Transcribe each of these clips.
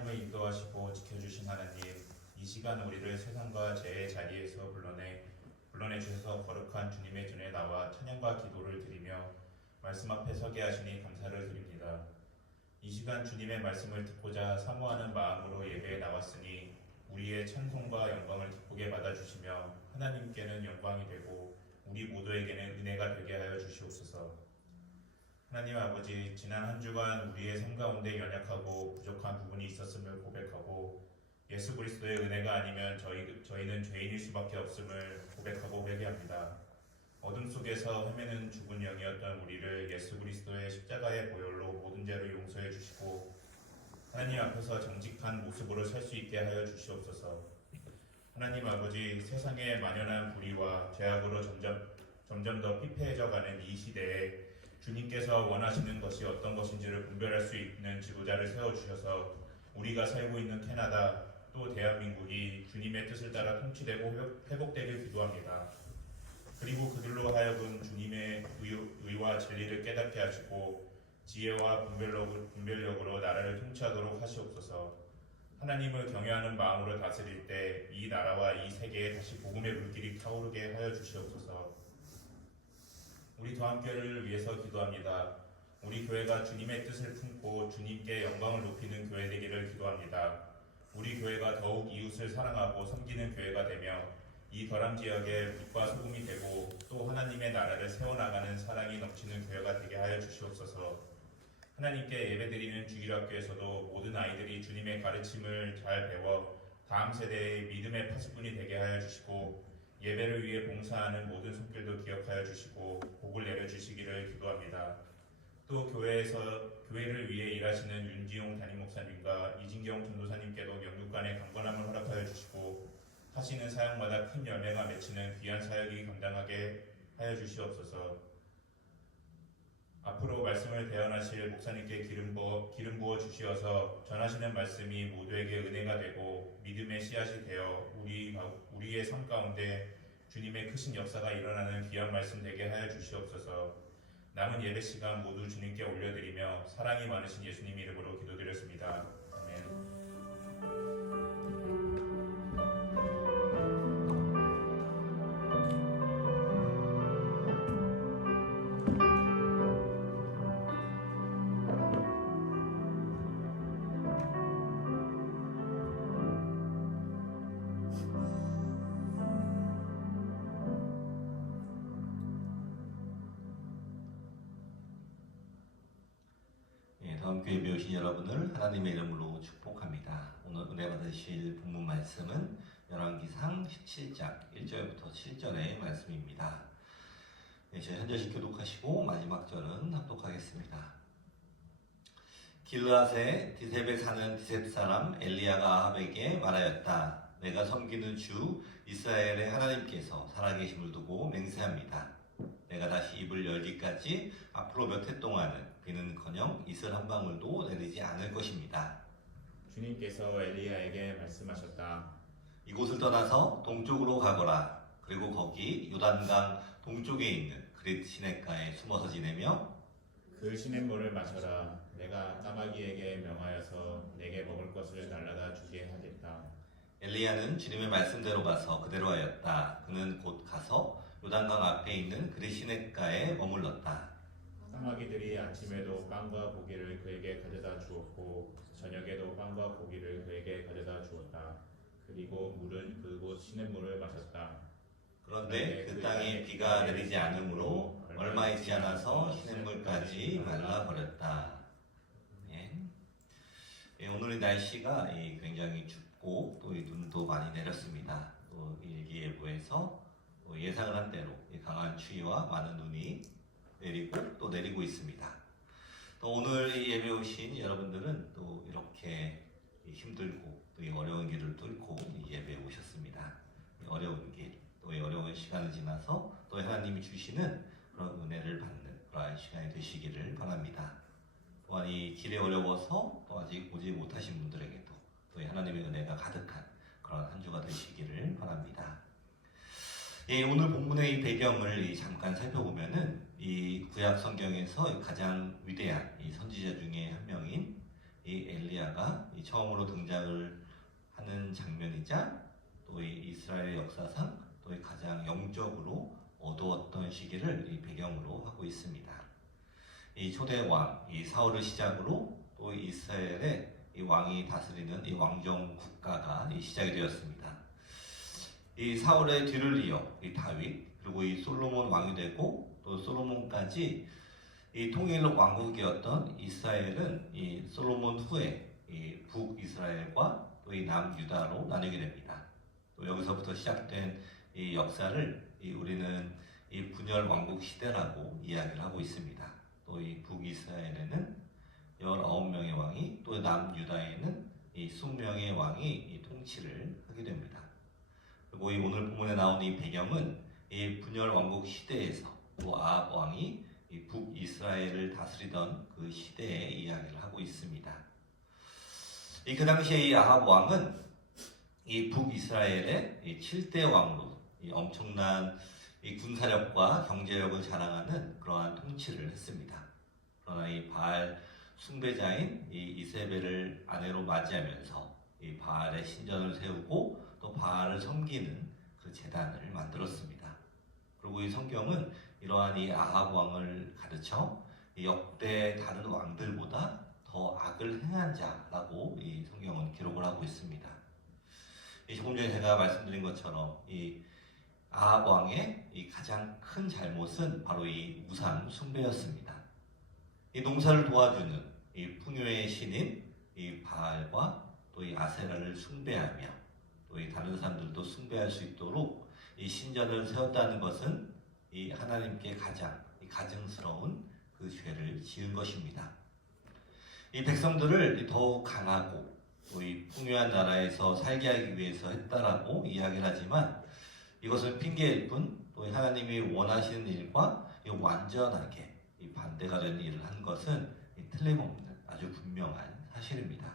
삶을 인도하시고 지켜주신 하나님, 이 시간 우리를 세상과 죄의 자리에서 불러내 주셔서 거룩한 주님의 전에 나와 찬양과 기도를 드리며 말씀 앞에 서게 하시니 감사를 드립니다. 이 시간 주님의 말씀을 듣고자 사모하는 마음으로 예배에 나왔으니 우리의 찬송과 영광을 기쁘게 받아주시며 하나님께는 영광이 되고 우리 모두에게는 은혜가 되게 하여 주시옵소서. 하나님 아버지, 지난 한 주간 우리의 삶 가운데 연약하고 부족한 부분이 있었음을 고백하고 예수 그리스도의 은혜가 아니면 저희는 죄인일 수밖에 없음을 고백하고 회개합니다. 어둠 속에서 헤매는 죽은 영이었던 우리를 예수 그리스도의 십자가의 보혈로 모든 죄를 용서해 주시고 하나님 앞에서 정직한 모습으로 살 수 있게 하여 주시옵소서. 하나님 아버지, 세상에 만연한 불의와 죄악으로 점점 더 피폐해져가는 이 시대에 주님께서 원하시는 것이 어떤 것인지를 분별할 수 있는 지도자를 세워주셔서 우리가 살고 있는 캐나다 또 대한민국이 주님의 뜻을 따라 통치되고 회복되길 기도합니다. 그리고 그들로 하여금 주님의 의와 진리를 깨닫게 하시고 지혜와 분별력으로 나라를 통치하도록 하시옵소서. 하나님을 경외하는 마음으로 다스릴 때 이 나라와 이 세계에 다시 복음의 물길이 타오르게 하여 주시옵소서. 우리 더함교회를 위해서 기도합니다. 우리 교회가 주님의 뜻을 품고 주님께 영광을 높이는 교회 되기를 기도합니다. 우리 교회가 더욱 이웃을 사랑하고 섬기는 교회가 되며 이 더람 지역의 빛과 소금이 되고 또 하나님의 나라를 세워나가는 사랑이 넘치는 교회가 되게 하여 주시옵소서. 하나님께 예배드리는 주일학교에서도 모든 아이들이 주님의 가르침을 잘 배워 다음 세대의 믿음의 파수꾼이 되게 하여 주시고 예배를 위해 봉사하는 모든 손길도 기억하여 주시고 복을 내려주시기를 기도합니다. 또 교회를 위해 일하시는 윤지용 담임 목사님과 이진경 전도사님께도 영육간의 강건함을 허락하여 주시고 하시는 사역마다 큰 열매가 맺히는 귀한 사역이 감당하게 하여 주시옵소서. 앞으로 말씀을 대언하실 목사님께 기름 부어 주시어서 전하시는 말씀이 모두에게 은혜가 되고 믿음의 씨앗이 되어 우리의 삶 가운데 주님의 크신 역사가 일어나는 귀한 말씀 되게 하여 주시옵소서. 남은 예배 시간 모두 주님께 올려드리며 사랑이 많으신 예수님 이름으로 기도드렸습니다. 아멘. 다음교회 배우신 여러분을 하나님의 이름으로 축복합니다. 오늘 은혜 받으실 본문 말씀은 열왕기상 17장 1절부터 7절의 말씀입니다. 저희 한 절씩 교독하시고 마지막 절은 합독하겠습니다. 길르앗에 디셉에 사는 디셉 사람 엘리야가 아합에게 말하였다. 내가 섬기는 주 이스라엘의 하나님께서 살아계심을 두고 맹세합니다. 내가 다시 입을 열기까지 앞으로 몇 해 동안은 비는커녕 이슬 한 방울도 내리지 않을 것입니다. 주님께서 엘리야에게 말씀하셨다. 이곳을 떠나서 동쪽으로 가거라. 그리고 거기 요단강 동쪽에 있는 그릿 시냇가에 숨어서 지내며 그 시냇물을 마셔라. 내가 까마귀에게 명하여서 내게 먹을 것을 날라다 주게 하겠다. 엘리야는 주님의 말씀대로 가서 그대로 하였다. 그는 곧 가서 요단강 앞에 있는 그릿 시냇가에 머물렀다. 까마귀들이 아침에도 빵과 고기를 그에게 가져다 주었고 저녁에도 빵과 고기를 그에게 가져다 주었다. 그리고 물은 그곳 시냇물을 마셨다. 그런데 그 땅에 비가 내리지 않으므로 얼마 있지 않아서 시냇물까지 말라버렸다. 오늘의 날씨가 굉장히 춥고 또 눈도 많이 내렸습니다. 또 일기예보에서 예상을 한 대로 강한 추위와 많은 눈이 내리고 또 내리고 있습니다. 또 오늘 예배 오신 여러분들은 또 이렇게 힘들고 또 어려운 길을 뚫고 예배에 오셨습니다. 어려운 길, 또 어려운 시간을 지나서 또 하나님이 주시는 그런 은혜를 받는 그러한 시간이 되시기를 바랍니다. 또한 이 길이 어려워서 또 아직 오지 못하신 분들에게도 또 하나님의 은혜가 가득한 그런 한 주가 되시기를 바랍니다. 오늘 본문의 이 배경을 잠깐 살펴보면은 이 구약 성경에서 가장 위대한 이 선지자 중에 한 명인 이 엘리야가 이 처음으로 등장을 하는 장면이자 또 이 이스라엘 역사상 또 이 가장 영적으로 어두웠던 시기를 이 배경으로 하고 있습니다. 이 초대 왕, 이 사울을 시작으로 또 이스라엘의 이 왕이 다스리는 이 왕정 국가가 이 시작이 되었습니다. 이 사울의 뒤를 이어 이 다윗 그리고 이 솔로몬 왕이 되고 또 솔로몬까지 이 통일 왕국이었던 이스라엘은 이 솔로몬 후에 이 북이스라엘과 또 이 남유다로 나뉘게 됩니다. 또 여기서부터 시작된 이 역사를 우리는 이 분열 왕국 시대라고 이야기를 하고 있습니다. 또 이 북이스라엘에는 19명의 왕이 또 남유다에는 이 20명의 왕이 이 통치를 하게 됩니다. 그리고 이 오늘 본문에 나온 이 배경은 이 분열 왕국 시대에서 또 아합 왕이 이 북이스라엘을 다스리던 그 시대의 이야기를 하고 있습니다. 그 당시에 이 아합 왕은 이 북이스라엘의 이 7대 왕으로 이 엄청난 이 군사력과 경제력을 자랑하는 그러한 통치를 했습니다. 그러나 이 바알 숭배자인 이 이세벨을 아내로 맞이하면서 이 바알의 신전을 세우고 또 바알을 섬기는 그 제단을 만들었습니다. 그리고 이 성경은 이러한 이 아합 왕을 가르쳐 이 역대 다른 왕들보다 더 악을 행한 자라고 이 성경은 기록을 하고 있습니다. 조금 전에 제가 말씀드린 것처럼 이 아합 왕의 이 가장 큰 잘못은 바로 이 우상 숭배였습니다. 이 농사를 도와주는 이 풍요의 신인 이 바알과 또 이 아세라를 숭배하며 또 이 다른 사람들도 숭배할 수 있도록 이 신전을 세웠다는 것은 이 하나님께 가장 이 가증스러운 그 죄를 지은 것입니다. 이 백성들을 더욱 강하고 또 이 풍요한 나라에서 살게 하기 위해서 했다라고 이야기를 하지만 이것은 핑계일 뿐 또 하나님이 원하시는 일과 완전하게 이 반대가 되는 일을 한 것은 틀림없는 아주 분명한 사실입니다.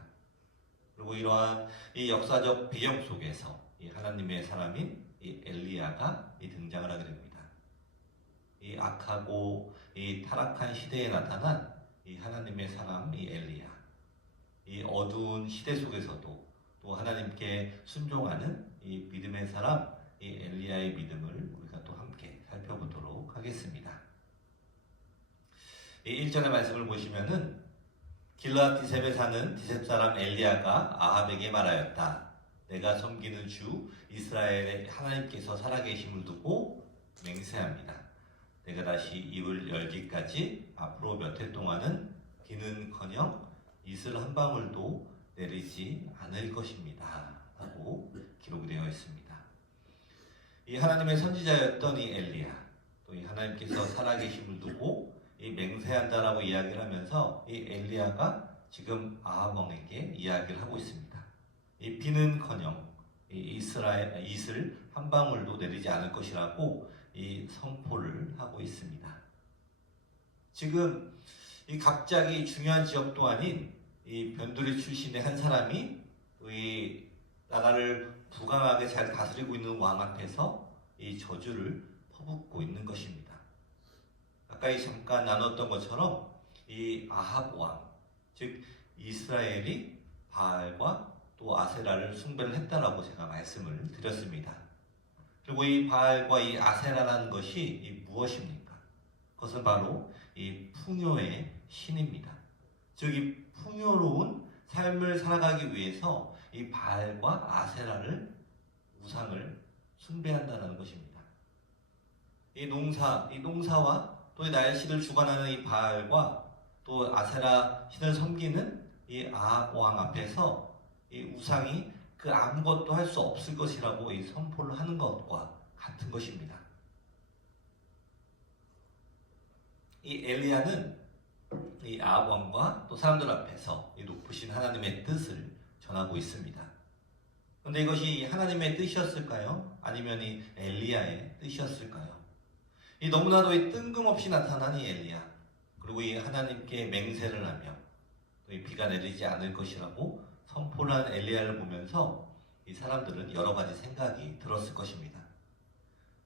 그리고 이러한 이 역사적 배경 속에서 이 하나님의 사람인 이 엘리야가 이 등장을 하게 됩니다. 이 악하고 이 타락한 시대에 나타난 이 하나님의 사람 이 엘리야. 이 어두운 시대 속에서도 또 하나님께 순종하는 이 믿음의 사람 이 엘리야의 믿음을 우리가 또 함께 살펴보도록 하겠습니다. 이 1절의 말씀을 보시면은 길르앗 디셉에 사는 디셉 사람 엘리야가 아합에게 말하였다. 내가 섬기는 주 이스라엘의 하나님께서 살아계심을 두고 맹세합니다. 내가 다시 입을 열기까지 앞으로 몇 해 동안은 비는커녕 이슬 한 방울도 내리지 않을 것입니다. 라고 기록이 되어 있습니다. 이 하나님의 선지자였던 이 엘리야, 또 이 하나님께서 살아계심을 두고 이 맹세한다라고 이야기를 하면서 이 엘리야가 지금 아합 왕에게 이야기를 하고 있습니다. 이 비는커녕 이 이슬 한 방울도 내리지 않을 것이라고 이 선포를 하고 있습니다. 지금 이 갑자기 중요한 지역도 아닌 이 변두리 출신의 한 사람이 이 나라를 부강하게 잘 다스리고 있는 왕 앞에서 이 저주를 퍼붓고 있는 것입니다. 아까 잠깐 나눴던 것처럼 이 아합 왕, 즉 이스라엘이 바알과 또 아세라를 숭배를 했다라고 제가 말씀을 드렸습니다. 그리고 이 바알과 이 아세라라는 것이 이 무엇입니까? 그것은 바로 이 풍요의 신입니다. 즉 이 풍요로운 삶을 살아가기 위해서 이 바알과 아세라를 우상을 숭배한다는 것입니다. 이 농사와 또 이 날씨를 주관하는 이 바알과 또 아세라 신을 섬기는 이 아합 왕 앞에서 이 우상이 그 아무것도 할 수 없을 것이라고 이 선포를 하는 것과 같은 것입니다. 이 엘리야는 이 아합 왕과 또 사람들 앞에서 이 높으신 하나님의 뜻을 전하고 있습니다. 그런데 이것이 하나님의 뜻이었을까요? 아니면 이 엘리야의 뜻이었을까요? 이 너무나도 이 뜬금없이 나타난 이 엘리야, 그리고 이 하나님께 맹세를 하며 또 이 비가 내리지 않을 것이라고 선포를 한 엘리야를 보면서 이 사람들은 여러 가지 생각이 들었을 것입니다.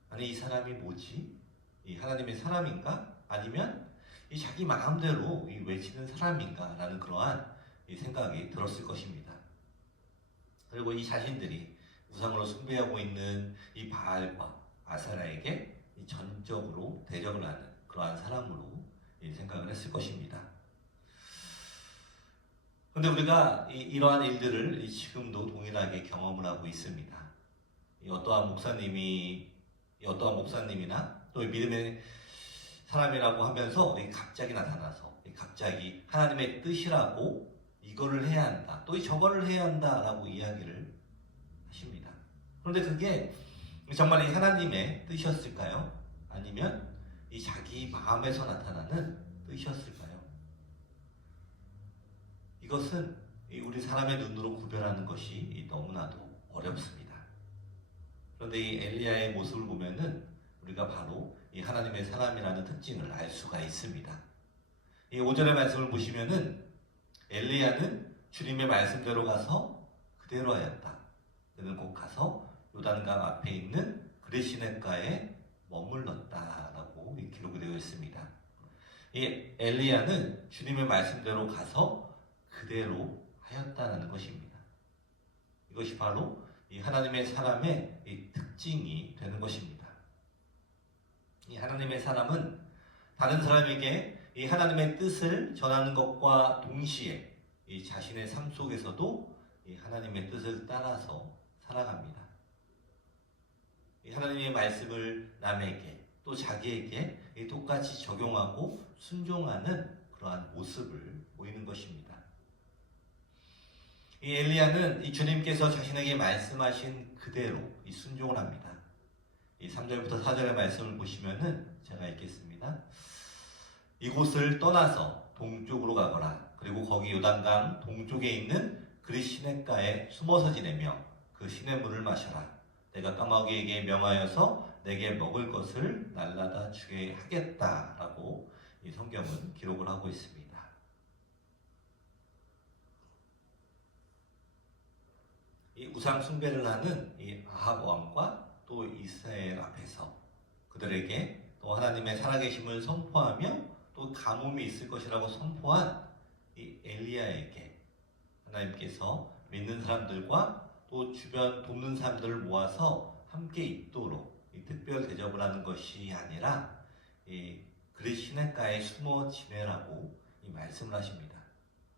아니 이 사람이 뭐지? 이 하나님의 사람인가? 아니면 이 자기 마음대로 이 외치는 사람인가? 라는 그러한 이 생각이 들었을 것입니다. 그리고 이 자신들이 우상으로 숭배하고 있는 이 바알과 아세라에게 이 전적으로 대적을 하는 그러한 사람으로 이 생각을 했을 것입니다. 그런데 우리가 이러한 일들을 지금도 동일하게 경험을 하고 있습니다. 어떠한 목사님이나 또 믿음의 사람이라고 하면서 갑자기 나타나서 갑자기 하나님의 뜻이라고 이거를 해야 한다, 또 저거를 해야 한다라고 이야기를 하십니다. 그런데 그게 정말 이 하나님의 뜻이었을까요? 아니면 이 자기 마음에서 나타나는 뜻이었을까요? 이것은 우리 사람의 눈으로 구별하는 것이 너무나도 어렵습니다. 그런데 이 엘리야의 모습을 보면은 우리가 바로 이 하나님의 사람이라는 특징을 알 수가 있습니다. 이 5절의 말씀을 보시면은 엘리야는 주님의 말씀대로 가서 그대로 하였다. 그는 곧 가서 요단강 앞에 있는 그레시네가에 머물렀다라고 기록이 되어 있습니다. 이 엘리야는 주님의 말씀대로 가서 그대로 하였다는 것입니다. 이것이 바로 이 하나님의 사람의 이 특징이 되는 것입니다. 이 하나님의 사람은 다른 사람에게 이 하나님의 뜻을 전하는 것과 동시에 이 자신의 삶 속에서도 이 하나님의 뜻을 따라서 살아갑니다. 이 하나님의 말씀을 남에게 또 자기에게 똑같이 적용하고 순종하는 그러한 모습을 보이는 것입니다. 이 엘리야는 이 주님께서 자신에게 말씀하신 그대로 이 순종을 합니다. 이 3절부터 4절의 말씀을 보시면은 제가 읽겠습니다. 이곳을 떠나서 동쪽으로 가거라. 그리고 거기 요단강 동쪽에 있는 그리시네가에 숨어서 지내며 그 시냇물을 마셔라. 내가 까마귀에게 명하여서 내게 먹을 것을 날라다 주게 하겠다라고 이 성경은 기록을 하고 있습니다. 이 우상 숭배를 하는 이 아합 왕과 또 이스라엘 앞에서 그들에게 또 하나님의 살아계심을 선포하며 또 가뭄이 있을 것이라고 선포한 이 엘리야에게 하나님께서 믿는 사람들과 또 주변 돕는 사람들을 모아서 함께 있도록 이 특별 대접을 하는 것이 아니라 이 그리시네가에 숨어 지내라고 이 말씀을 하십니다.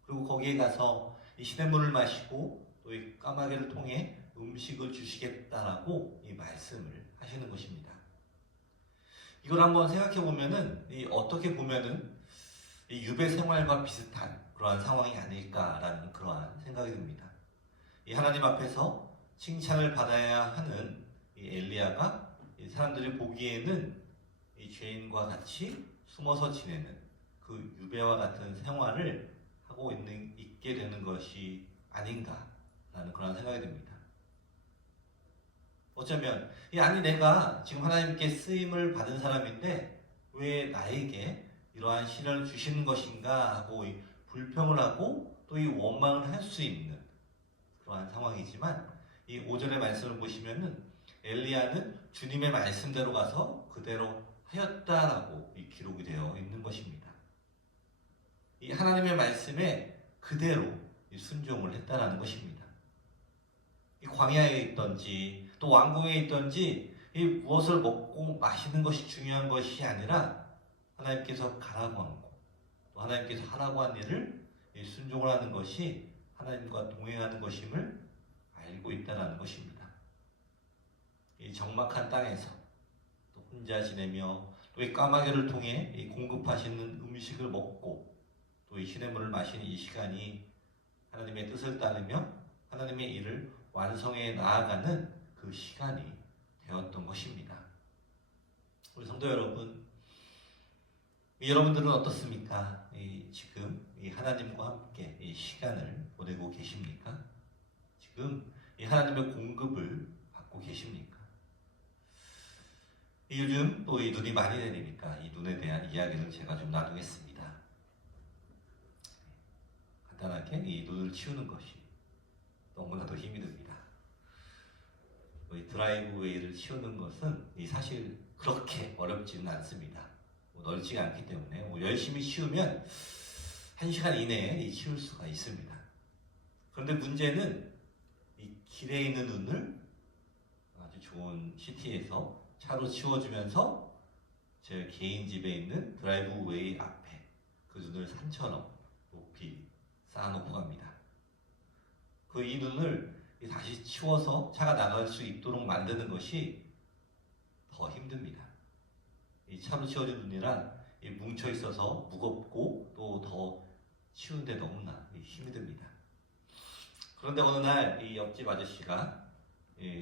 그리고 거기에 가서 이 시냇물을 마시고 또 이 까마귀를 통해 음식을 주시겠다라고 이 말씀을 하시는 것입니다. 이걸 한번 생각해 보면은 어떻게 보면은 이 유배 생활과 비슷한 그러한 상황이 아닐까라는 그러한 생각이 듭니다. 이 하나님 앞에서 칭찬을 받아야 하는 이 엘리야가 이 사람들이 보기에는 이 죄인과 같이 숨어서 지내는 그 유배와 같은 생활을 하고 있게 되는 것이 아닌가라는 그런 생각이 듭니다. 어쩌면 아니 내가 지금 하나님께 쓰임을 받은 사람인데 왜 나에게 이러한 시련을 주시는 것인가 하고 불평을 하고 또 이 원망을 할 수 있는 그러한 상황이지만 이 5절의 말씀을 보시면은 엘리야는 주님의 말씀대로 가서 그대로 하였다라고 이 기록이 되어 있는 것입니다. 이 하나님의 말씀에 그대로 순종을 했다라는 것입니다. 이 광야에 있던지 또 왕궁에 있던지 이 무엇을 먹고 마시는 것이 중요한 것이 아니라 하나님께서 가라고 한 것, 또 하나님께서 하라고 한 일을 순종을 하는 것이 하나님과 동행하는 것임을 알고 있다는 것입니다. 이 적막한 땅에서 또 혼자 지내며 또 이 까마귀를 통해 이 공급하시는 음식을 먹고 또 이 시냇물을 마시는 이 시간이 하나님의 뜻을 따르며 하나님의 일을 완성해 나아가는 그 시간이 되었던 것입니다. 우리 성도 여러분, 여러분들은 어떻습니까? 지금 하나님과 함께 이 시간을 보내고 계십니까? 지금 하나님의 공급을 받고 계십니까? 요즘 또 눈이 많이 내리니까 이 눈에 대한 이야기를 제가 좀 나누겠습니다. 간단하게 이 눈을 치우는 것이 너무나도 힘이 듭니다. 드라이브웨이를 치우는 것은 사실 그렇게 어렵지는 않습니다. 넓지가 않기 때문에 열심히 치우면 1시간 이내에 치울 수가 있습니다. 그런데 문제는 이 길에 있는 눈을 아주 좋은 시티에서 차로 치워주면서 제 개인 집에 있는 드라이브웨이 앞에 그 눈을 산처럼 높이 쌓아놓고 갑니다. 그 이 눈을 다시 치워서 차가 나갈 수 있도록 만드는 것이 더 힘듭니다. 이 차로 치워진 눈이란 뭉쳐 있어서 무겁고 또 더 치우는데 너무나 힘이 듭니다. 그런데 어느 날 이 옆집 아저씨가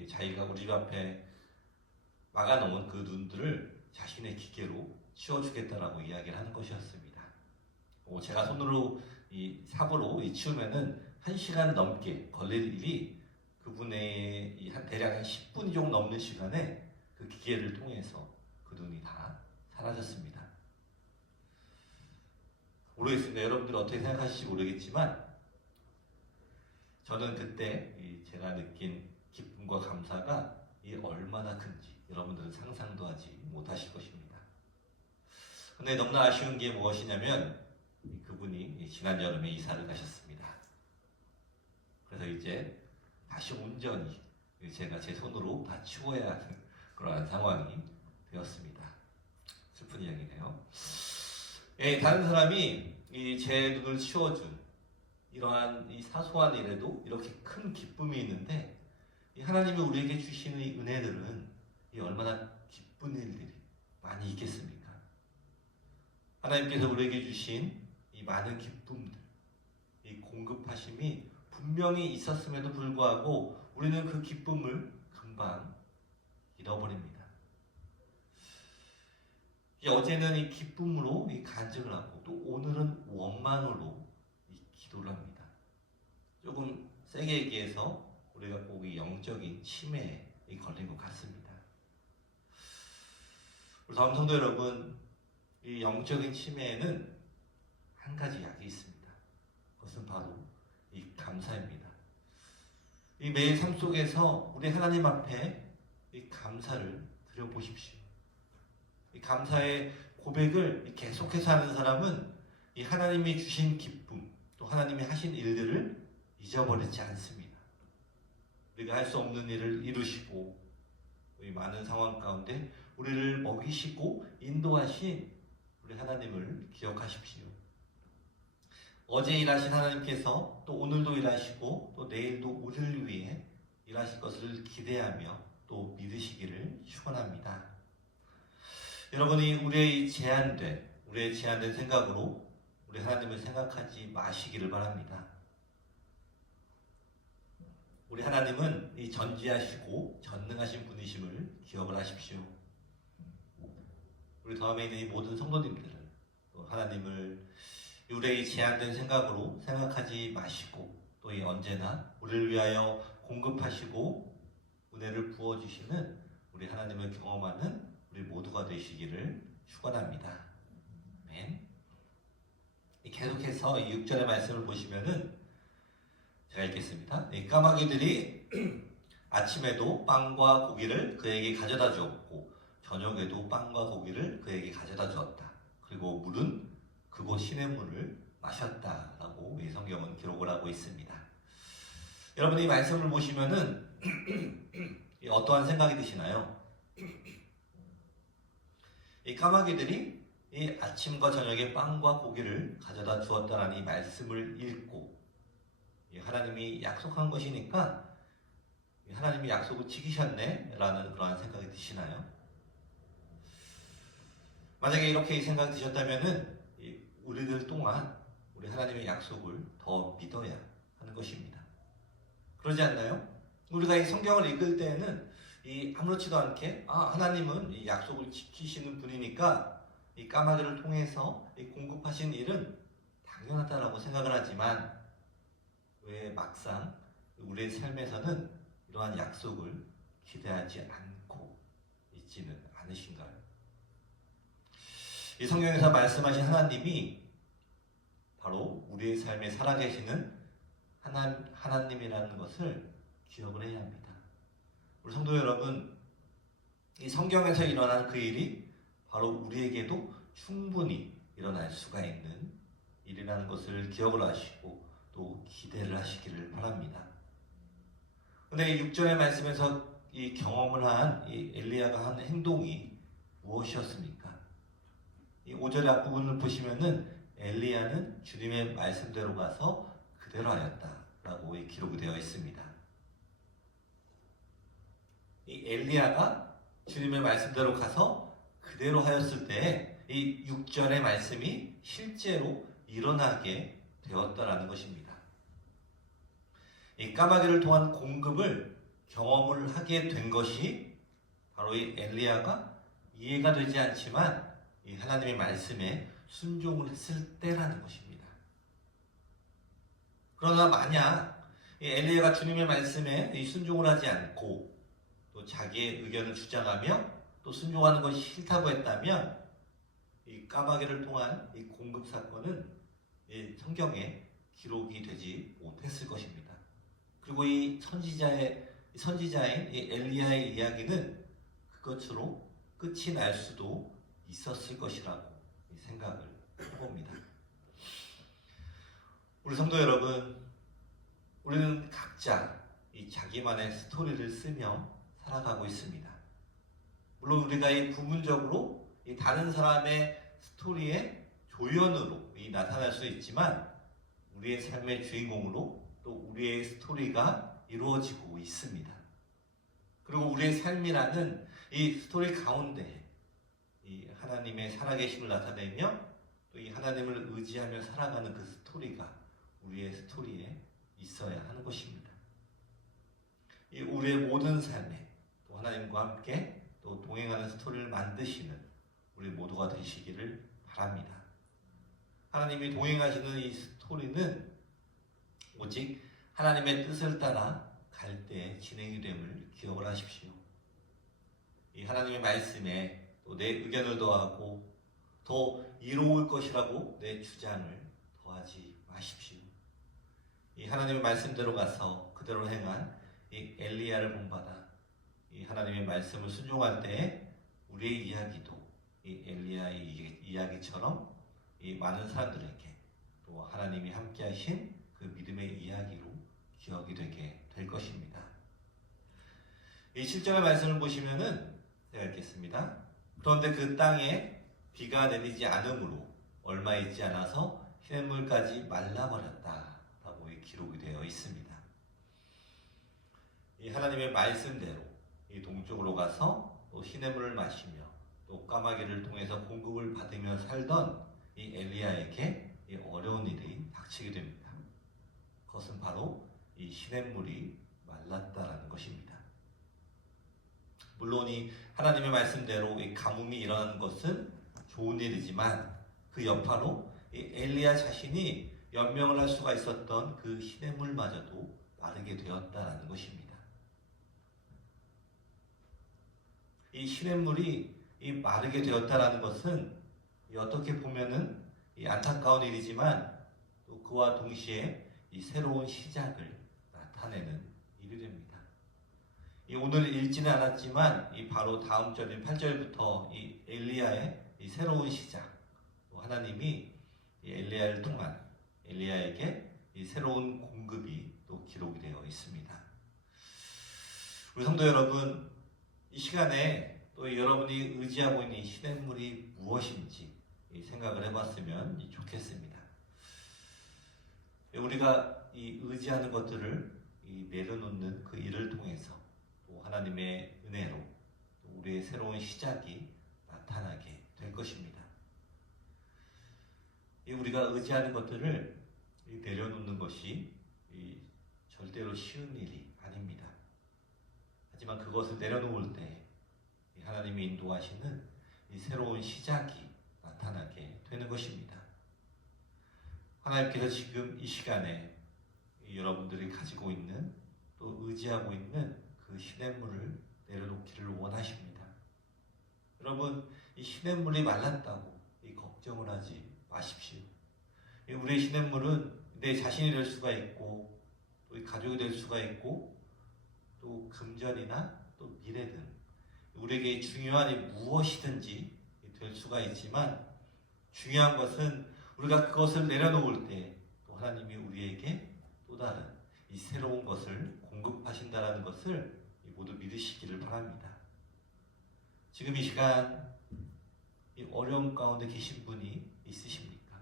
자기가 우리 집 앞에 막아놓은 그 눈들을 자신의 기계로 치워주겠다라고 이야기를 하는 것이었습니다. 제가 손으로 이 삽으로 치우면은 1시간 넘게 걸릴 일이 그분의 한 대략 한 10분이 좀 넘는 시간에 그 기계를 통해서 그 눈이 다 사라졌습니다. 모르겠습니다. 여러분들 어떻게 생각하실지 모르겠지만 저는 그때 제가 느낀 기쁨과 감사가 얼마나 큰지 여러분들은 상상도 하지 못하실 것입니다. 근데 너무나 아쉬운 게 무엇이냐면 그분이 지난 여름에 이사를 가셨습니다. 그래서 이제 다시 온전히 제가 제 손으로 다 치워야 하는 그러한 상황이 되었습니다. 슬픈 이야기네요. 다른 사람이 제 눈을 치워준 이러한 이 사소한 일에도 이렇게 큰 기쁨이 있는데 하나님이 우리에게 주시는 이 은혜들은 얼마나 기쁜 일들이 많이 있겠습니까? 하나님께서 우리에게 주신 이 많은 기쁨들, 이 공급하심이 분명히 있었음에도 불구하고 우리는 그 기쁨을 금방 잃어버립니다. 어제는 이 기쁨으로 간증을 하고 또 오늘은 원망으로 기도를 합니다. 조금 세게 얘기해서 우리가 꼭 이 영적인 치매에 걸린 것 같습니다. 우리 다음 성도 여러분, 이 영적인 치매에는 한 가지 약이 있습니다. 그것은 바로 이 감사입니다. 이 매일 삶 속에서 우리 하나님 앞에 이 감사를 드려보십시오. 이 감사의 고백을 계속해서 하는 사람은 이 하나님이 주신 기쁨, 또 하나님이 하신 일들을 잊어버리지 않습니다. 우리가 할 수 없는 일을 이루시고 이 많은 상황 가운데 우리를 먹이시고 인도하신 우리 하나님을 기억하십시오. 어제 일하신 하나님께서 또 오늘도 일하시고 또 내일도 우리를 위해 일하실 것을 기대하며 또 믿으시기를 축원합니다. 여러분이 우리의 제한된 생각으로 우리 하나님을 생각하지 마시기를 바랍니다. 우리 하나님은 이 전지하시고 전능하신 분이심을 기억을 하십시오. 우리 다음에 있는 이 모든 성도님들은 또 하나님을 우리의 제한된 생각으로 생각하지 마시고 또 이 언제나 우리를 위하여 공급하시고 은혜를 부어주시는 우리 하나님을 경험하는 우리 모두가 되시기를 축원합니다. 아멘. 계속해서 이 6절의 말씀을 보시면은 제가 읽겠습니다. 이 까마귀들이 아침에도 빵과 고기를 그에게 가져다 주었고 저녁에도 빵과 고기를 그에게 가져다 주었다. 그리고 물은 그곳 시냇물을 마셨다라고 이 성경은 기록을 하고 있습니다. 여러분 이 말씀을 보시면은 어떠한 생각이 드시나요? 이 까마귀들이 이 아침과 저녁에 빵과 고기를 가져다 주었다라는 이 말씀을 읽고 하나님이 약속한 것이니까 하나님이 약속을 지키셨네 라는 그러한 생각이 드시나요? 만약에 이렇게 생각이 드셨다면은 우리들 또한 우리 하나님의 약속을 더 믿어야 하는 것입니다. 그러지 않나요? 우리가 이 성경을 읽을 때에는 아무렇지도 않게 하나님은 이 약속을 지키시는 분이니까 이 까마귀를 통해서 이 공급하신 일은 당연하다라고 생각을 하지만 왜 막상 우리의 삶에서는 이러한 약속을 기대하지 않고 있지는 않으신가요? 이 성경에서 말씀하신 하나님이 바로 우리의 삶에 살아계시는 하나님이라는 것을 기억을 해야 합니다. 우리 성도 여러분, 이 성경에서 일어난 그 일이 바로 우리에게도 충분히 일어날 수가 있는 일이라는 것을 기억을 하시고 또 또 기대를 하시기를 바랍니다. 근데 6절의 말씀에서 이 경험을 한 이 엘리야가 한 행동이 무엇이었습니까? 이 5절의 앞부분을 보시면은 엘리야는 주님의 말씀대로 가서 그대로 하였다라고 기록이 되어 있습니다. 이 엘리야가 주님의 말씀대로 가서 그대로 하였을 때 이 6절의 말씀이 실제로 일어나게 되었다라는 것입니다. 이 까마귀를 통한 공급을 경험을 하게 된 것이 바로 이 엘리야가 이해가 되지 않지만 이 하나님의 말씀에 순종을 했을 때라는 것입니다. 그러나 만약 이 엘리야가 주님의 말씀에 이 순종을 하지 않고 또 자기의 의견을 주장하며 또 순종하는 것이 싫다고 했다면 이 까마귀를 통한 이 공급 사건은 이 성경에 기록이 되지 못했을 것입니다. 그리고 이 선지자인 이 엘리야의 이야기는 그것으로 끝이 날 수도 있었을 것이라고 생각을 해봅니다. 우리 성도 여러분, 우리는 각자 이 자기만의 스토리를 쓰며 살아가고 있습니다. 물론 우리가 이 부분적으로 이 다른 사람의 스토리의 조연으로 나타날 수 있지만 우리의 삶의 주인공으로 또 우리의 스토리가 이루어지고 있습니다. 그리고 우리의 삶이라는 이 스토리 가운데 이 하나님의 살아계심을 나타내며 또 이 하나님을 의지하며 살아가는 그 스토리가 우리의 스토리에 있어야 하는 것입니다. 이 우리의 모든 삶에 또 하나님과 함께 또 동행하는 스토리를 만드시는 우리 모두가 되시기를 바랍니다. 하나님이 동행하시는 이 스토리는 오직 하나님의 뜻을 따라 갈 때 진행이 됨을 기억을 하십시오. 이 하나님의 말씀에 또 내 의견을 더하고 더 이로울 것이라고 내 주장을 더하지 마십시오. 이 하나님의 말씀대로 가서 그대로 행한 이 엘리야를 본받아 이 하나님의 말씀을 순종할 때 우리의 이야기도 이 엘리야의 이야기처럼 이 많은 사람들에게 또 하나님이 함께하신 그 믿음의 이야기로 기억이 되게 될 것입니다. 이 7절의 말씀을 보시면은 제가 읽겠습니다. 그런데 그 땅에 비가 내리지 않으므로 얼마 있지 않아서 시냇물까지 말라버렸다 라고 기록이 되어 있습니다. 이 하나님의 말씀대로 이 동쪽으로 가서 또 시냇물을 마시며 또 까마귀를 통해서 공급을 받으며 살던 이 엘리야에게 이 어려운 일이 닥치게 됩니다. 그것은 바로 이 시냇물이 말랐다라는 것입니다. 물론 이 하나님의 말씀대로 이 가뭄이 일어나는 것은 좋은 일이지만 그 여파로 이 엘리야 자신이 연명을 할 수가 있었던 그 시냇물마저도 마르게 되었다라는 것입니다. 이 시냇물이 이 마르게 되었다라는 것은 어떻게 보면은 이 안타까운 일이지만 또 그와 동시에 이 새로운 시작을 나타내는 일이 됩니다. 이 오늘 읽지는 않았지만 이 바로 다음 절인 8절부터 이 엘리야의 이 새로운 시작, 또 하나님이 이 엘리야를 통한 엘리야에게 이 새로운 공급이 또 기록이 되어 있습니다. 우리 성도 여러분, 이 시간에 또 여러분이 의지하고 있는 시냇물이 무엇인지 생각을 해봤으면 좋겠습니다. 우리가 이 의지하는 것들을 내려놓는 그 일을 통해서 또 하나님의 은혜로 또 우리의 새로운 시작이 나타나게 될 것입니다. 우리가 의지하는 것들을 내려놓는 것이 절대로 쉬운 일이 아닙니다. 하지만 그것을 내려놓을 때 하나님이 인도하시는 이 새로운 시작이 나타나게 되는 것입니다. 하나님께서 지금 이 시간에 여러분들이 가지고 있는 또 의지하고 있는 그 시냇물을 내려놓기를 원하십니다. 여러분, 이 시냇물이 말랐다고 걱정을 하지 마십시오. 우리의 시냇물은 내 자신이 될 수가 있고 또 가족이 될 수가 있고 또 금전이나 또 미래든 우리에게 중요한 이 무엇이든지 될 수가 있지만 중요한 것은 우리가 그것을 내려놓을 때 또 하나님이 우리에게 또 다른 이 새로운 것을 공급하신다라는 것을 모두 믿으시기를 바랍니다. 지금 이 시간 이 어려움 가운데 계신 분이 있으십니까?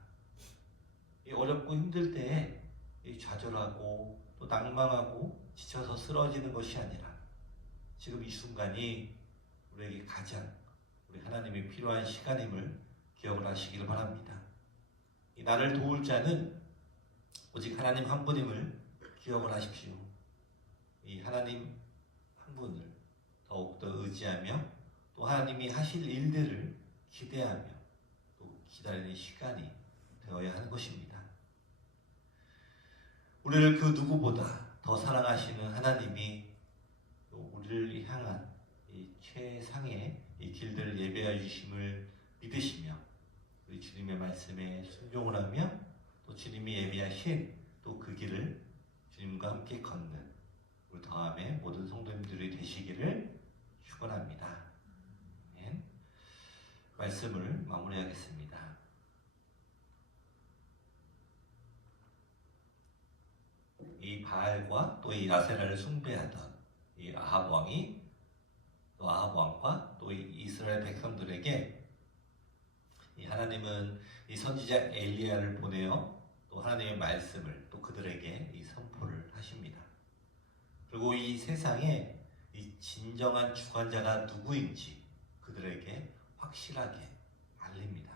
이 어렵고 힘들 때에 이 좌절하고 또 낭망하고 지쳐서 쓰러지는 것이 아니라 지금 이 순간이 우리에게 가장 우리 하나님이 필요한 시간임을 기억을 하시기를 바랍니다. 이 나를 도울 자는 오직 하나님 한 분임을 기억을 하십시오. 이 하나님 한 분을 더욱더 의지하며 또 하나님이 하실 일들을 기대하며 또 기다리는 시간이 되어야 하는 것입니다. 우리를 그 누구보다 더 사랑하시는 하나님이 또 우리를 향한 이 최상의 이 길들을 예배해 주심을 믿으시며 우리 주님의 말씀에 순종을 하며 또 주님이 예비하신 또 그 길을 주님과 함께 걷는 우리 더함의 모든 성도님들이 되시기를 축원합니다. 아멘. 말씀을 마무리하겠습니다. 이 바알과 또 이 아세라를 숭배하던 이 아합 왕이 또 아합 왕과 또 이 이스라엘 백성들에게 이 하나님은 이 선지자 엘리야를 보내어 또 하나님의 말씀을 또 그들에게 이 선포를 하십니다. 그리고 이 세상에 이 진정한 주관자가 누구인지 그들에게 확실하게 알립니다.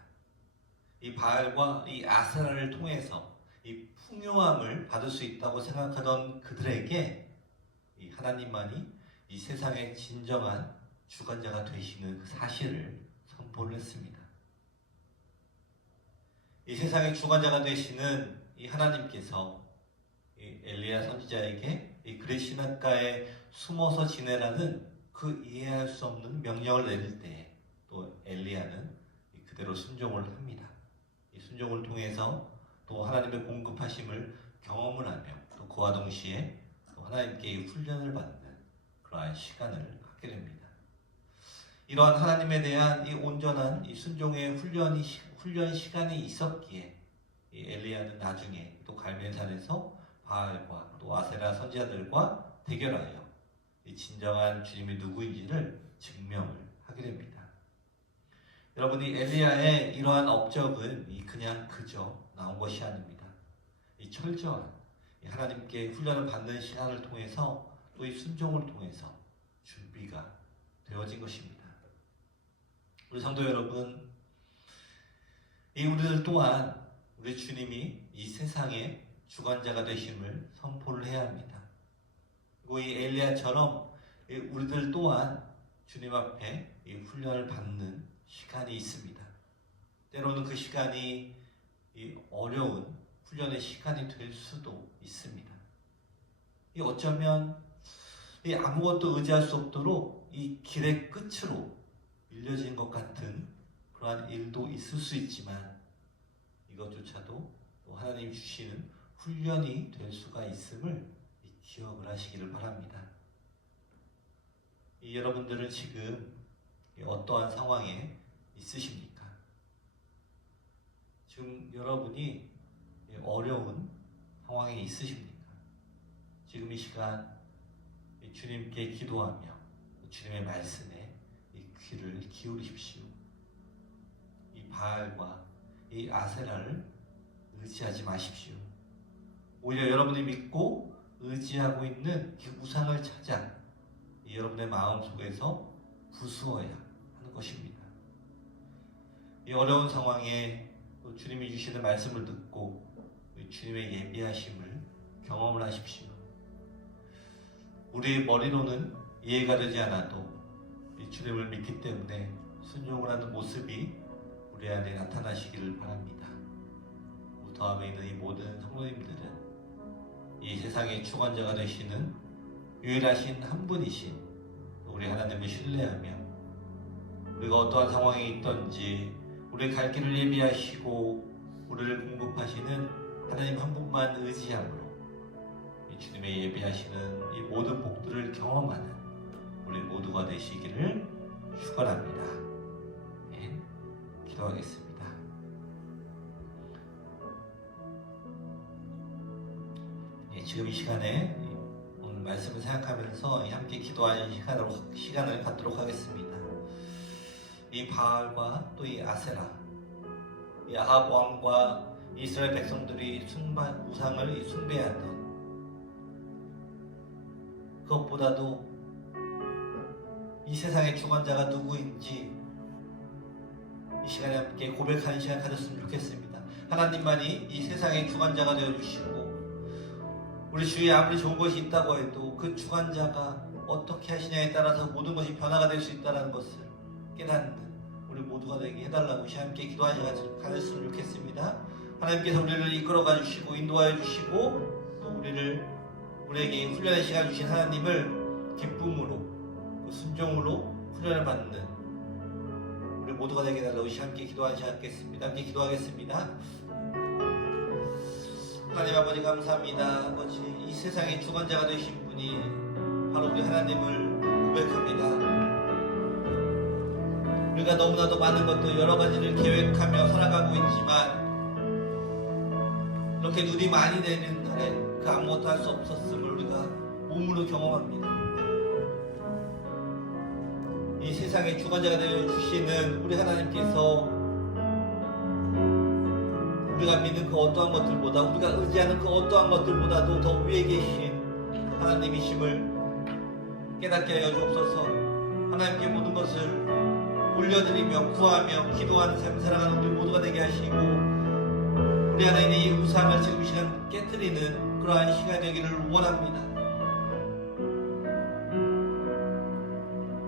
이 바알과 이 아세라를 통해서 이 풍요함을 받을 수 있다고 생각하던 그들에게 이 하나님만이 이 세상의 진정한 주관자가 되시는 그 사실을 선포를 했습니다. 이 세상의 주관자가 되시는 이 하나님께서 이 엘리야 선지자에게 이 그레시나가에 숨어서 지내라는 그 이해할 수 없는 명령을 내릴 때 또 엘리야는 그대로 순종을 합니다. 이 순종을 통해서 또 하나님의 공급하심을 경험을 하며 또 그와 동시에 또 하나님께 훈련을 받는 그러한 시간을 갖게 됩니다. 이러한 하나님에 대한 이 온전한 이 순종의 훈련 시간이 있었기에 이 엘리야는 나중에 또 갈멜산에서 바알과 또 아세라 선지자들과 대결하여 이 진정한 주님이 누구인지를 증명을 하게 됩니다. 여러분, 이 엘리야의 이러한 업적은 그냥 그저 나온 것이 아닙니다. 이 철저한 하나님께 훈련을 받는 시간을 통해서 또 이 순종을 통해서 준비가 되어진 것입니다. 우리 성도 여러분, 이 우리들 또한 우리 주님이 이 세상의 주관자가 되심을 선포를 해야 합니다. 그리고 이 엘리야처럼 우리들 또한 주님 앞에 이 훈련을 받는 시간이 있습니다. 때로는 그 시간이 이 어려운 훈련의 시간이 될 수도 있습니다. 이 어쩌면 이 아무것도 의지할 수 없도록 이 길의 끝으로 밀려진 것 같은 그러한 일도 있을 수 있지만 이것조차도 또 하나님 주시는 훈련이 될 수가 있음을 기억을 하시기를 바랍니다. 여러분들은 지금 어떠한 상황에 있으십니까? 지금 여러분이 어려운 상황에 있으십니까? 지금 이 시간 주님께 기도하며 주님의 말씀에 귀를 기울이십시오. 이 바알과 이 아세라를 의지하지 마십시오. 오히려 여러분이 믿고 의지하고 있는 그 우상을 찾아 여러분의 마음 속에서 부수어야 하는 것입니다. 이 어려운 상황에 주님이 주시는 말씀을 듣고 주님의 예비하심을 경험을 하십시오. 우리의 머리로는 이해가 되지 않아도 주님을 믿기 때문에 순종을 하는 모습이 우리 안에 나타나시기를 바랍니다. 더함에 있는 이 모든 성도님들은 이 세상의 주관자가 되시는 유일하신 한 분이신 우리 하나님을 신뢰하며 우리가 어떠한 상황에 있든지 우리의 갈 길을 예비하시고 우리를 공급하시는 하나님 한 분만 의지함으로 이 주님의 예비하시는 이 모든 복들을 경험하는 우리 모두가 되시기를 축원합니다. 네, 기도하겠습니다. 지금 이 시간에 오늘 말씀을 생각하면서 함께 기도하는 시간을 갖도록 하겠습니다. 이 바알과 또 이 아세라, 이 아합 왕과 이스라엘 백성들이 우상을 숭배하던, 그것보다도 이 세상의 주관자가 누구인지 이 시간에 함께 고백하는 시간 가졌으면 좋겠습니다. 하나님만이 이 세상의 주관자가 되어주시고, 우리 주위에 아무리 좋은 것이 있다고 해도 그 주관자가 어떻게 하시냐에 따라서 모든 것이 변화가 될 수 있다는 것을 깨닫는 우리 모두가 되게 해달라고 함께 기도하는 시간 가졌으면 좋겠습니다. 하나님께서 우리를 이끌어가 주시고 인도하여 주시고, 또 우리에게 훈련의 시간 주신 하나님을 기쁨으로, 그 순종으로 훈련을 받는 우리 모두가 되게 해달라고 함께 기도하는 시간 갖겠습니다. 함께 기도하겠습니다. 하나님 아버지 감사합니다. 아버지, 이 세상의 주관자가 되신 분이 바로 우리 하나님을 고백합니다. 우리가 너무나도 많은 것들 여러 가지를 계획하며 살아가고 있지만, 이렇게 눈이 많이 내리는 날에 그 아무것도 할 수 없었음을 우리가 몸으로 경험합니다. 이 세상의 주관자가 되어주시는 우리 하나님께서 우리가 믿는 그 어떠한 것들보다, 우리가 의지하는 그 어떠한 것들보다도 더 위에 계신 하나님이심을 깨닫게 하여 주옵소서. 하나님께 모든 것을 올려드리며 구하며 기도하는 삶을 살아가는 우리 모두가 되게 하시고, 우리 안에 있는 이 우상을 지금 이 시간 깨뜨리는 그러한 시간이 되기를 원합니다.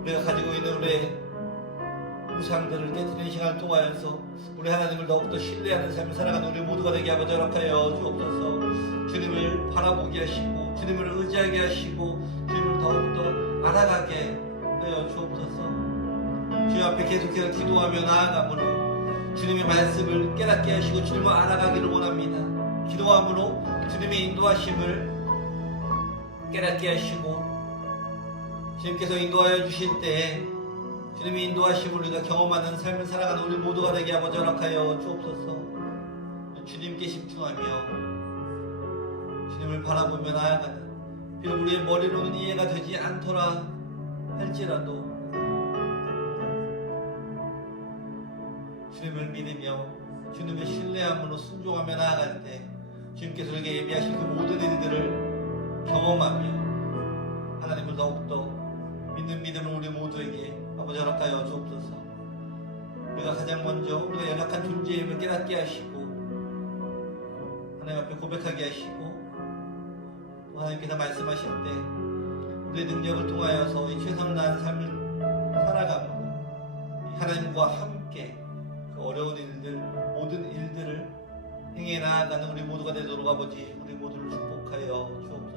우리가 가지고 있는 우리의 우상들을 깨뜨리는 시간을 통하여서 우리 하나님을 더욱더 신뢰하는 삶을 살아가는 우리 모두가 되게 아버지 허락하여 주옵소서. 주님을 바라보게 하시고, 주님을 의지하게 하시고, 주님을 더욱더 알아가게 하여 주옵소서. 주님 앞에 계속해서 기도하며 나아감으로 주님의 말씀을 깨닫게 하시고 주님을 알아가기를 원합니다. 기도함으로 주님의 인도하심을 깨닫게 하시고, 주님께서 인도하여 주실 때에 주님의 인도하심을 우리가 경험하는 삶을 살아가는 우리 모두가 되게 아버지 허락하여 주옵소서. 주님께 집중하며 주님을 바라보며 나아가는, 비록 우리의 머리로는 이해가 되지 않더라 할지라도 주님을 믿으며 주님의 신뢰함으로 순종하며 나아갈 때 주님께서 우리에게 예비하신 그 모든 일들을 경험하며 하나님을 더욱더 믿는 믿음을 우리 모두에게 아버지 허락하여 주옵소서. 우리가 가장 먼저 우리가 연약한 존재임을 깨닫게 하시고, 하나님 앞에 고백하게 하시고, 또 하나님께서 말씀하실 때 우리의 능력을 통하여서 이 최선을 다하는 삶을 살아가고 하나님과 함께 그 어려운 일들, 모든 일들을 행해 나아가는 우리 모두가 되도록 아버지 우리 모두를 축복하여 주옵소서.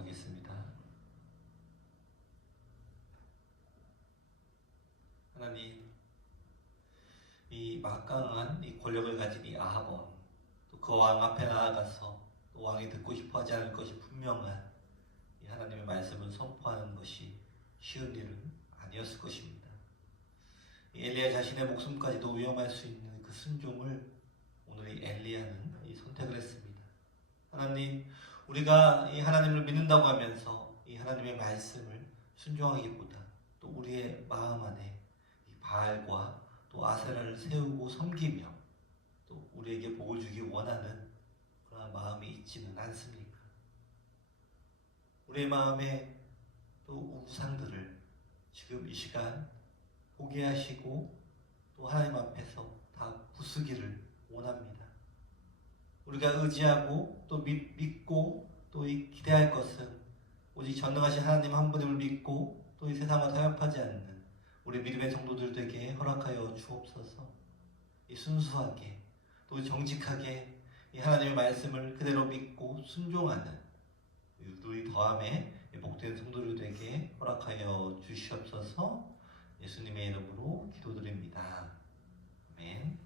기도하겠습니다. 하나님, 이 막강한 이 권력을 가진 이 아합 왕, 또 그 왕 앞에 나아가서 또 왕이 듣고 싶어하지 않을 것이 분명한 이 하나님의 말씀을 선포하는 것이 쉬운 일은 아니었을 것입니다. 이 엘리야 자신의 목숨까지도 위험할 수 있는 그 순종을 오늘 이 엘리야는 선택을 했습니다. 하나님, 우리가 이 하나님을 믿는다고 하면서 이 하나님의 말씀을 순종하기보다 또 우리의 마음 안에 이 바알과 또 아세라를 세우고 섬기며 또 우리에게 복을 주기 원하는 그런 마음이 있지는 않습니까? 우리의 마음에 또 우상들을 지금 이 시간 포기하시고 또 하나님 앞에서 다 부수기를 원합니다. 우리가 의지하고 또 믿고 또 기대할 것은 오직 전능하신 하나님 한 분임을 믿고 또 이 세상과 타협하지 않는 우리 믿음의 성도들 되게 허락하여 주옵소서. 이 순수하게 또 정직하게 이 하나님의 말씀을 그대로 믿고 순종하는 우리 더함에 복된 성도들 되게 허락하여 주시옵소서. 예수님의 이름으로 기도드립니다. 아멘.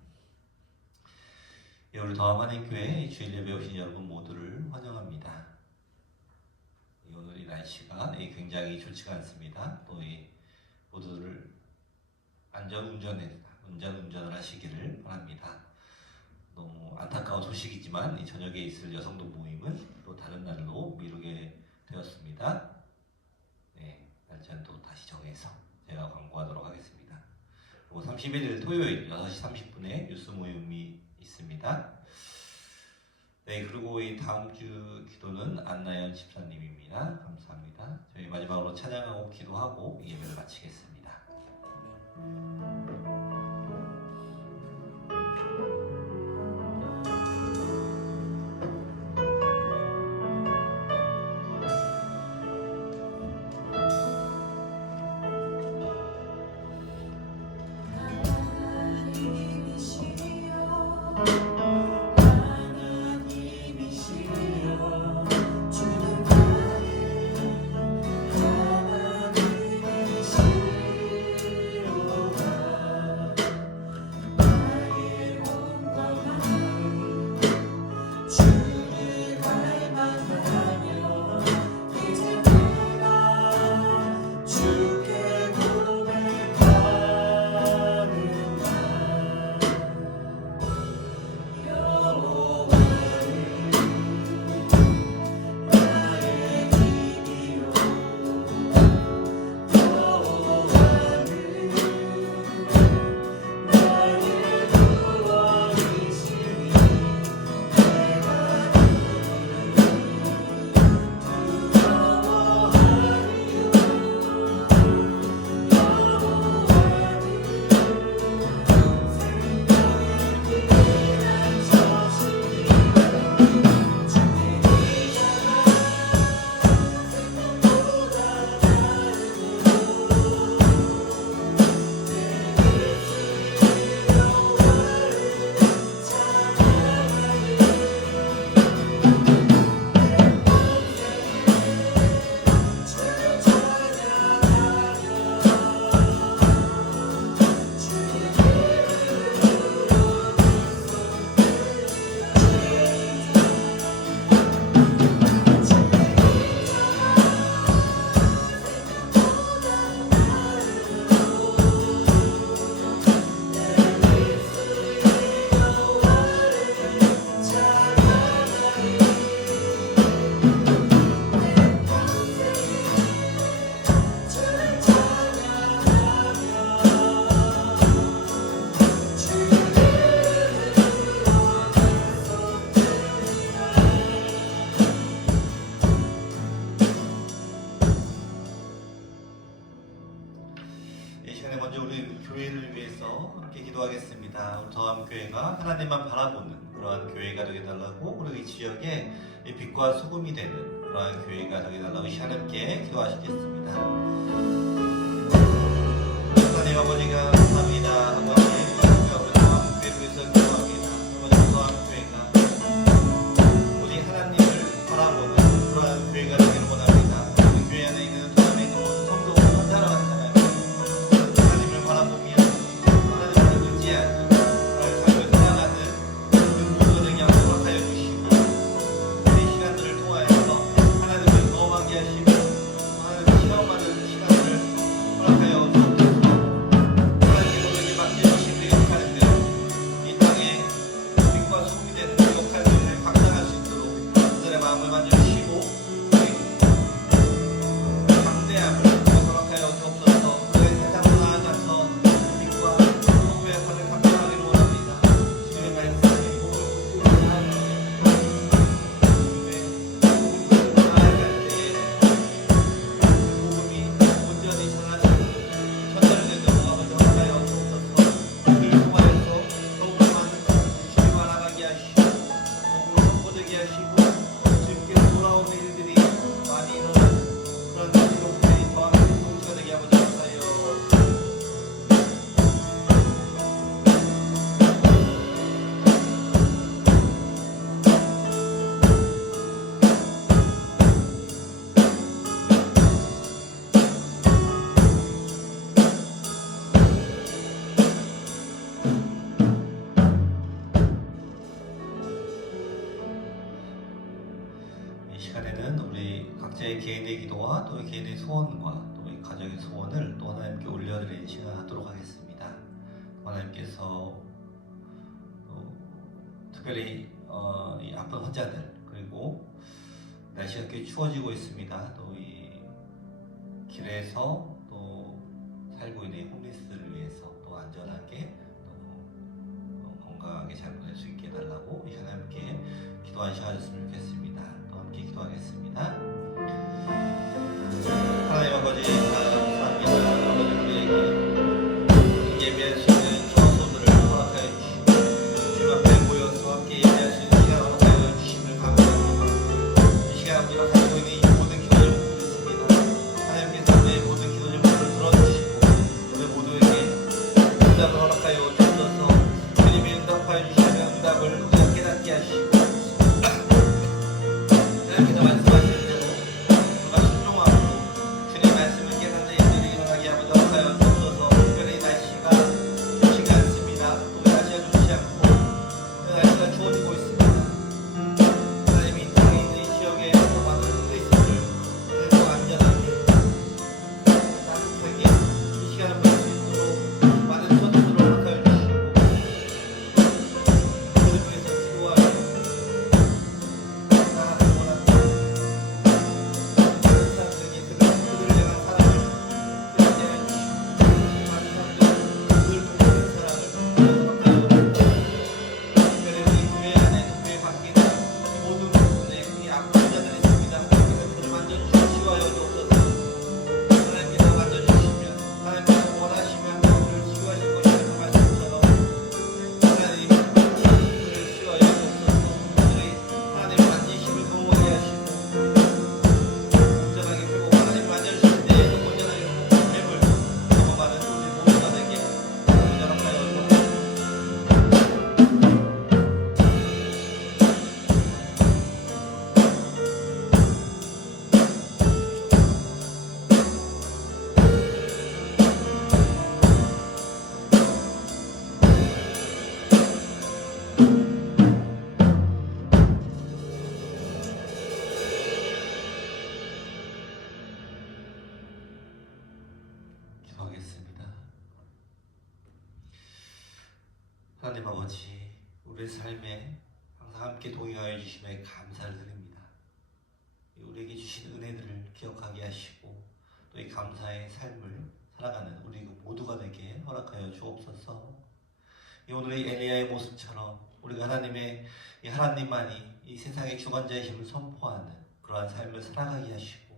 예, 우리 더함 한인교회 주일 예배 오신 여러분 모두를 환영합니다. 오늘 이 날씨가 굉장히 좋지가 않습니다. 또 이 모두를 운전을 하시기를 바랍니다. 너무 안타까운 소식이지만 이 저녁에 있을 여성도 모임은 또 다른 날로 미루게 되었습니다. 네, 날짜는 또 다시 정해서 제가 광고하도록 하겠습니다. 그리고 31일 토요일 6시 30분에 뉴스 모임이 있습니다. 네, 그리고 이 다음 주 기도는 안나연 집사님입니다. 감사합니다. 저희 마지막으로 찬양하고 기도하고 예배를 마치겠습니다. 더함교회가 하나님만 바라보는 그러한 교회가 되게달라고, 그리고 이 지역에 빛과 소금이 되는 그러한 교회가 되게달라고 하나님께 기도하시겠습니다. 하나님 아버지가 감사합니다. 아버지 우리 더함교회를 위해서 기도합니다. 아버지 더함교회가 오직 하나님을 바라보는 그러한 교회가 되기를 원합니다. 그 교회 안에 있는 더함에 있는 모든 성도가 한자로 하잖아요. 하나님을 바라보며 하나님을 의지하는 하시고 주님께 시간에는 우리 각자의 개인의 기도와 또 개인의 소원과 또 가정의 소원을 또 하나님께 올려드리는 시간 하도록 하겠습니다. 하나님께서 특별히 이 아픈 환자들, 그리고 날씨가 꽤 추워지고 있습니다. 또 이 길에서 또 살고 있는 홈리스들을 위해서 또 안전하게 또 건강하게 잘 보낼 수 있게 해달라고 이 하나님께 기도한 시간 줬으면 좋겠습니다. 또 함께 기도하겠습니다. 하나님 아버지, 감사합니다. 아버지, 우리에게 예배할 수 있는 처소들을 허락하여 주시고 주님 앞에 모여서 함께 예배할 수 있는 시간을 허락하여 주심을 감사합니다. 이 시간 우리가 가지고 있는 이 모든 기도를 드리겠습니다. 하나님께서 우리의 모든 기도 제목을 들어주시고 우리 모두에게 응답을 허락하여 주셔서 주님이 응답하여 주시면 응답을 우리가 깨닫게 하시고 하나님께서 말씀하시는 대로 우리가 순종하고 주님 말씀을 깨닫는 일들이 일어나게 하여 주옵소서. 특별히 날씨가 좋지가 않습니다. 또 날씨가 좋지 않고 날씨가 추워지고 있습니다. 하나님이 이 땅에 있는 이 지역에 많은 크리스를 그래도 안전하게 따뜻하게 이 시간을 보낼 수 있도록 많은 전투들을 허락하여 주시고 그들을 위해서 기도하여 나아가기 원합니다. 많은 사람들에게 그들을 향한 사랑을 깨닫게 하여 주시고 많은 사람들이 그들을 돕는 사랑을 허락하여 특별히 우리 교회 안에 또 교회 밖에는 모든 부분에 이 아픈 자들이 있습니다. 하나님께서 그들을 만져주시고 치유하여 주옵소서. 하나님께서 만져주시면 하나님께서 원하시면 그들을 치유하실 것이라는 말씀처럼 하나님 그들을 치유하여 주옵소서. 그들이 하나님의 만지심을 경험하게 하시고 온전하게 회복, 하나님 만져주실 때 온전하게 회복을 경험하는 우리 모두가 되게 온전하여 주옵소서. 기도하겠습니다. 하나님 아버지, 우리의 삶에 항상 함께 동행하여 주심에 감사를 드립니다. 우리에게 주신 은혜들을 기억하게 하시고 또 이 감사의 삶을 살아가는 우리 모두가 되게 허락하여 주옵소서. 이 오늘의 엘리야의 모습처럼 우리가 하나님의 이 하나님만이 이 세상의 주관자이심을 선포하는 그러한 삶을 살아가게 하시고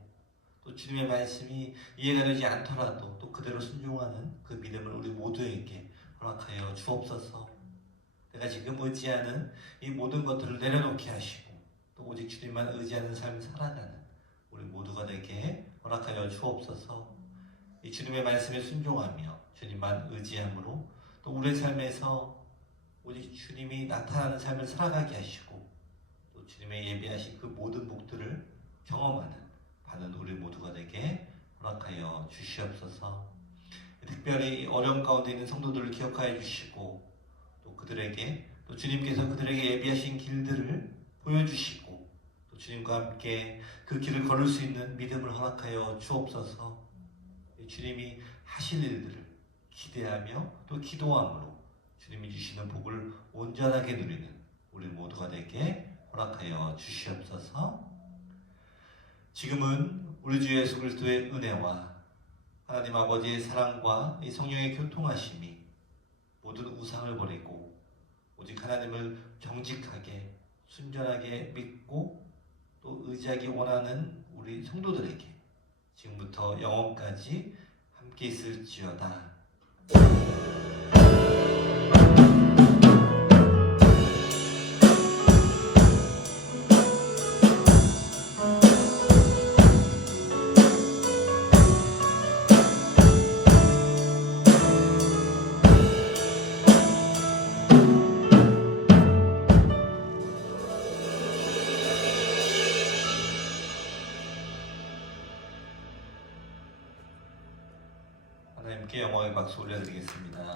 또 주님의 말씀이 이해가 되지 않더라도 또 그대로 순종하는 그 믿음을 우리 모두에게 허락하여 주옵소서. 내가 지금 의지하는 이 모든 것들을 내려놓게 하시고 또 오직 주님만 의지하는 삶을 살아가는 우리 모두가 되게 허락하여 주옵소서. 이 주님의 말씀에 순종하며 주님만 의지함으로 또 우리의 삶에서 오직 주님이 나타나는 삶을 살아가게 하시고 또 주님의 예비하신 그 모든 복들을 경험하는 받는 우리 모두가 되게 허락하여 주시옵소서. 특별히 어려움 가운데 있는 성도들을 기억하여 주시고 또 그들에게 또 주님께서 그들에게 예비하신 길들을 보여주시고 또 주님과 함께 그 길을 걸을 수 있는 믿음을 허락하여 주옵소서. 주님이 하실 일들을 기대하며 또 기도함으로 주님이 주시는 복을 온전하게 누리는 우리 모두가 되게 허락하여 주시옵소서. 지금은 우리 주 예수 그리스도의 은혜와 하나님 아버지의 사랑과 이 성령의 교통하심이 모든 우상을 버리고 오직 하나님을 정직하게 순전하게 믿고 또 의지하기 원하는 우리 성도들에게 지금부터 영원까지 함께 있을지어다. 하나님께 영광의 박수 올려드리겠습니다.